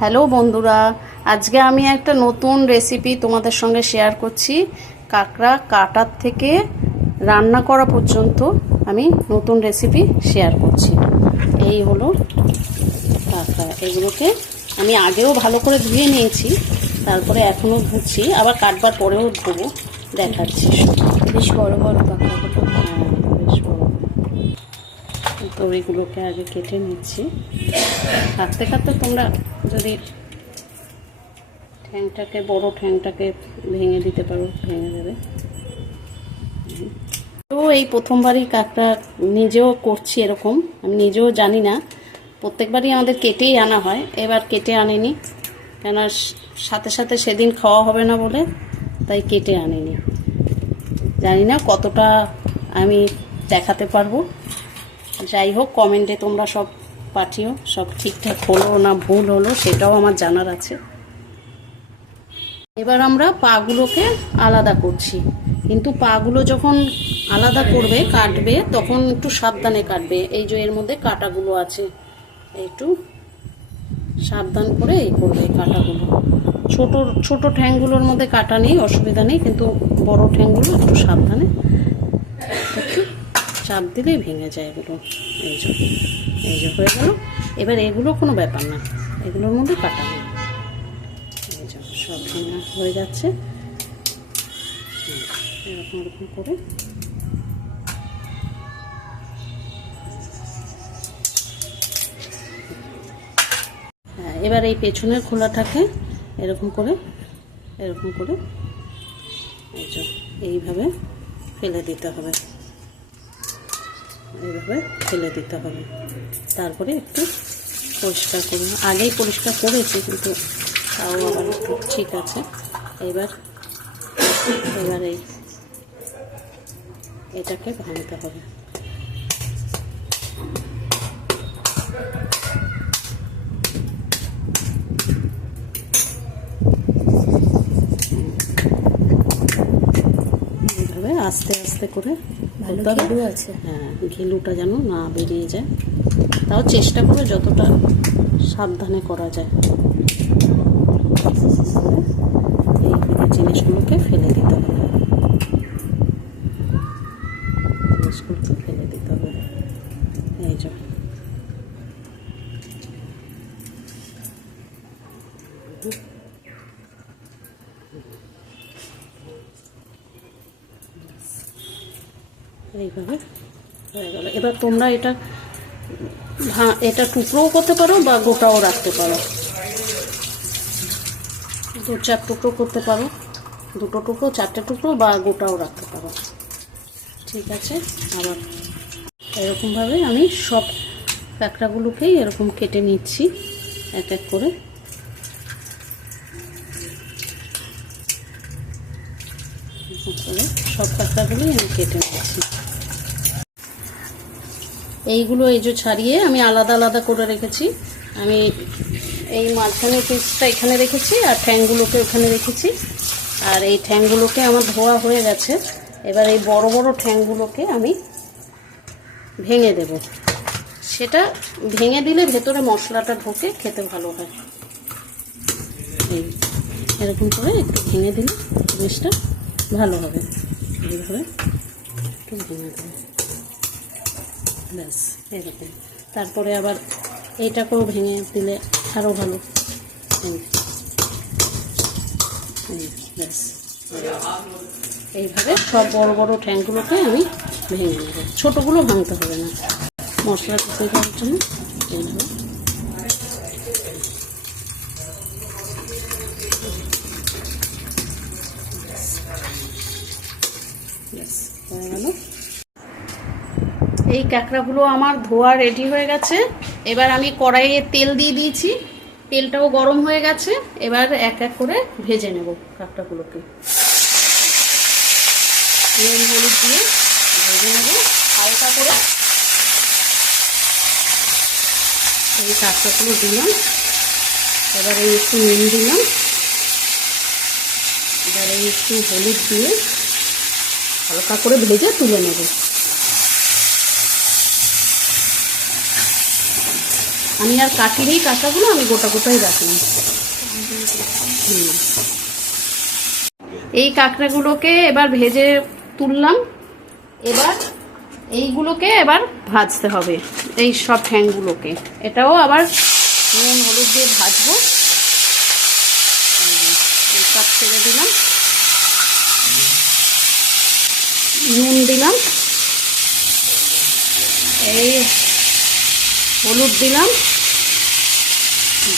Hello বন্ধুরা, আজকে আমি একটা নতুন রেসিপি তোমাদের সঙ্গে শেয়ার করছি। কাঁকড়া কাটার থেকে রান্না করা পর্যন্ত আমি নতুন রেসিপি শেয়ার করছি। এই হলো কাঁকড়া। এগুলোকে আমি আগেও ভালো করে ধুয়ে নিয়েছি, তারপরে এখনও ধুচ্ছি, আবার কাটবার পরেও ধোবো, দেখাচ্ছি। বেশ বড় বড় কাঁকড়াগুলো। বেশ বড়। তো এইগুলোকে আগে কেটে নিচ্ছি। কাটতে কাটতে তোমরা যদি ঠ্যাংটাকে, বড় ঠ্যাংটাকে ভেঙে দিতে পারো, ভেঙে দেবে। তো এই প্রথমবারই কাঁকড়া নিজেও করছি এরকম, আমি নিজেও জানি না। প্রত্যেকবারই আমাদের কেটেই আনা হয়, এবার কেটে আনিনি, কেন সাথে সাথে সেদিন খাওয়া হবে না বলে, তাই কেটে আনিনি। জানি না কতটা আমি দেখাতে পারবো। যাই হোক, কমেন্টে তোমরা সব পাঠিও, সব ঠিকঠাক হলো না ভুল হলো সেটাও আমার জানার আছে। এবার আমরা পাগুলোকে আলাদা করছি, কিন্তু পাগুলো যখন আলাদা করবে, কাটবে, তখন একটু সাবধানে কাটবে। এই যে এর মধ্যে কাঁটাগুলো আছে, একটু সাবধান করে এই করবে কাঁটাগুলো। ছোট ছোট ঠ্যাংগুলোর মধ্যে কাটা নেই, অসুবিধা নেই, কিন্তু বড় ঠ্যাংগুলো একটু সাবধানে, একটু চাপ দিলেই ভেঙে যায় এগুলো। এই যে হয়ে গেল। এবার এগুলো কোনো ব্যাপার না, এগুলোর মধ্যে কাটা নেই। এই যে সব ভাঙা হয়ে যাচ্ছে, এরকম এরকম করে। হ্যাঁ, এবার এই পেছনের খোলাটাকে এরকম করে এই যে এইভাবে ফেলে দিতে হবে, এইভাবে ফেলে দিতে হবে। তারপরে একটু পরিষ্কার করবো, আগেই পরিষ্কার করেছি, কিন্তু তাও আবার একটু ঠিক আছে। এবার এটাকে ভাঙতে হবে। এইভাবে আস্তে আস্তে করে ভালো ঘিলু আছে। হ্যাঁ, ঘিলুটা যেন না বেরিয়ে যায়, তাও চেষ্টা করে যতটা সাবধানে করা যায়। এই জিনিসগুলোকে ফেলে দিতে হবে, এই যে এইভাবে হয়ে গেল। এবার তোমরা এটা টুকরোও করতে পারো বা গোটাও রাখতে পারো, 2-4 টুকরো করতে পারো, 2 টুকরো, 4টে টুকরো, বা গোটাও রাখতে পারো। ঠিক আছে। আবার এরকমভাবে আমি সব কাঁকড়াগুলোকেই এরকম কেটে নিচ্ছি এক এক করে। সব কাঁকড়াগুলোই আমি কেটে নিচ্ছি। এইগুলো এই যে ছাড়িয়ে আমি আলাদা আলাদা করে রেখেছি। আমি এই মাঝখানের পিসটা এখানে রেখেছি, আর ঠ্যাংগুলোকে ওখানে রেখেছি। আর এই ঠ্যাংগুলোকে আমার ধোয়া হয়ে গেছে। এবার এই বড় বড় ঠ্যাংগুলোকে আমি ভেঙে দেব। সেটা ভেঙে দিলে ভেতরে মশলাটা ঢোকে, খেতে ভালো হয়। এরকম করে একটু ভেঙে দিলে জিনিসটা ভালো হবে। এইভাবে একটু ভেঙে দেবে, ব্যাস এরকম। তারপরে আবার এইটাকেও ভেঙে দিলে আরও ভালো। ব্যাস এইভাবে সব বড় বড় ঠ্যাংগুলোকে আমি ভেঙে নেব, ছোটোগুলো ভাঙতে হবে না, মশলা কষে দেওয়ার জন্য। এইভাবে হয়ে গেল। এই কাঁকড়াগুলো আমার ধোয়া রেডি হয়ে গেছে। এবার আমি কড়াইয়ে তেল দিয়ে দিয়েছি, তেলটাও গরম হয়ে গেছে। এবার এক এক করে ভেজে নেব কাঁকড়াগুলোকে, নুন হলুদ দিয়ে ভেজে নেব হালকা করে। এই কাঁকড়াগুলো দিলাম, এবারে একটু নুন দিলাম, এবারে একটু হলুদ দিয়ে হালকা করে ভেজে তুলে নেব। আমি আর কাটিনি কাঁচাগুলো, আমি গোটা গোটাই রাখলাম। এই কাঁকড়াগুলোকে এবার ভেজে তুললাম। এবার এইগুলোকে এবার ভাজতে হবে, এই সব ঠ্যাংগুলোকে। এটাও আবার নুন হলুদ দিয়ে ভাজবো। এই সব ছেড়ে দিলাম, নুন দিলাম, এই হলুদ দিলাম,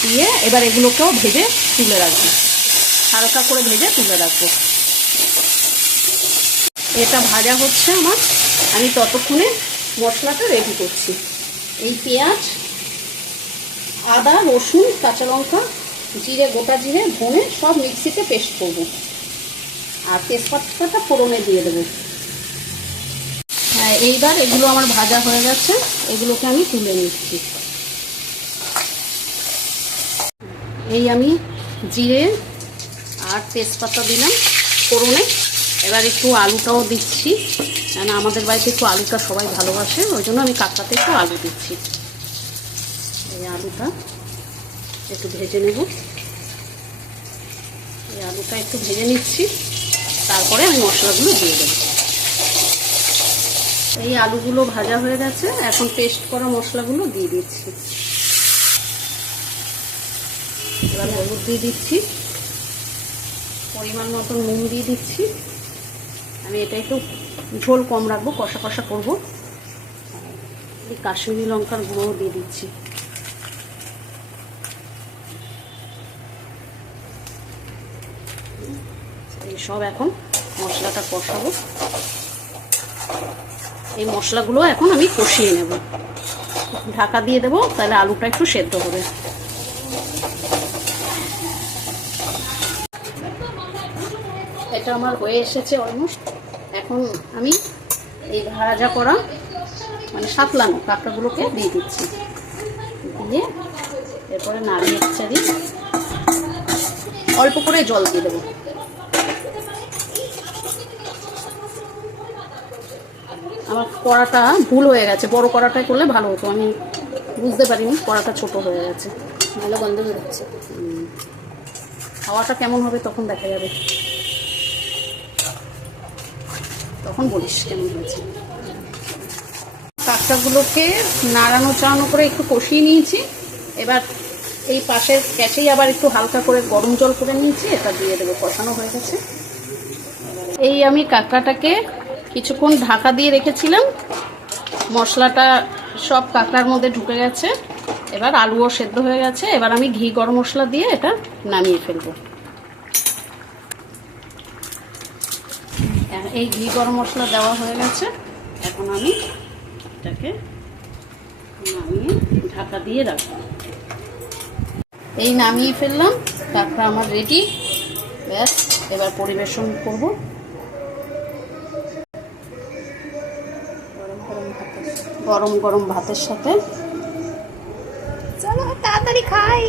দিয়ে এবার এগুলোকেও ভেজে তুলে রাখবো, হালকা করে ভেজে তুলে রাখবো। এটা ভাজা হচ্ছে আমার, আমি ততক্ষণে মশলাটা রেডি করছি। এই পেঁয়াজ, আদা, রসুন, কাঁচা লঙ্কা, জিরে, গোটা জিরে, ধনে সব মিক্সিতে পেস্ট করবো, আর তেজপাতাটা ফোড়নে দিয়ে দেবো। হ্যাঁ, এইবার এগুলো আমার ভাজা হয়ে গেছে, এগুলোকে আমি তুলে নিচ্ছি। এই আমি জিরে আর তেজপাতা দিলাম ফোড়নে। এবার একটু আলুটাও দিচ্ছি, কেন আমাদের বাড়িতে একটু আলুটা সবাই ভালোবাসে, ওই জন্য আমি কাঁকড়াতে একটু আলু দিচ্ছি। এই আলুটা একটু ভেজে নেব, এই আলুটা একটু ভেজে নিচ্ছি, তারপরে আমি মশলাগুলো দিয়ে দেব। এই আলুগুলো ভাজা হয়ে গেছে, এখন পেস্ট করা মশলাগুলো দিয়ে দিচ্ছি। এবার হলুদ দিয়ে দিচ্ছি, পরিমাণ মতো নুন দিয়ে দিচ্ছি। আমি এটা একটু ঝোল কম রাখবো, কষা কষা করবো। এই কাশ্মীরি লঙ্কার গুঁড়ো দিয়ে দিচ্ছি। এই সব এখন মশলাটা কষাবো। এই মশলাগুলো এখন আমি কষিয়ে নেব, ঢাকা দিয়ে দেবো, তাহলে আলুটা একটু সেদ্ধ হবে। এটা আমার হয়ে এসেছে অলমোস্ট। এখন আমি এই ভাজা করা মানে সাতলানো কাঁকড়াগুলোকে দিয়ে দিচ্ছি, দিয়ে এরপরে নাড়িয়ে চাড়িয়ে অল্প করে জল দিয়ে দেবো। আমার কড়াটা ভুল হয়ে গেছে, বড় কড়াটায় করলে ভালো হতো, আমি বুঝতে পারিনি কড়াটা ছোট হয়ে গেছে। ভালো গন্ধ বেরোচ্ছে। হাওয়াটা কেমন হবে তখন দেখা যাবে, তখন বলিস কেমন হয়েছে। কাঁকড়াগুলোকে নাড়ানো চাড়ানো করে একটু কষিয়ে নিয়েছি। এবার এই পাশের ক্যাচেই আবার একটু হালকা করে গরম জল করে নিয়েছি, এটা দিয়ে দেবো। কষানো হয়ে গেছে। এই আমি কাঁকড়াটাকে কিছুক্ষণ ঢাকা দিয়ে রেখেছিলাম, মশলাটা সব কাঁকড়ার মধ্যে ঢুকে গেছে। এবার আলুও সেদ্ধ হয়ে গেছে। এবার আমি ঘি গরম মশলা দিয়ে এটা নামিয়ে ফেলবো। এই ঘি গরম মশলা দেওয়া হয়ে গেছে, এখন আমি এটাকে নামিয়ে ঢাকা দিয়ে রাখবো। এই নামিয়ে ফেললাম, কাঁকড়া আমার রেডি। ব্যাস, এবার পরিবেশন করব। গরম গরম ভাতের সাথে। চলো তাড়াতাড়ি খাই।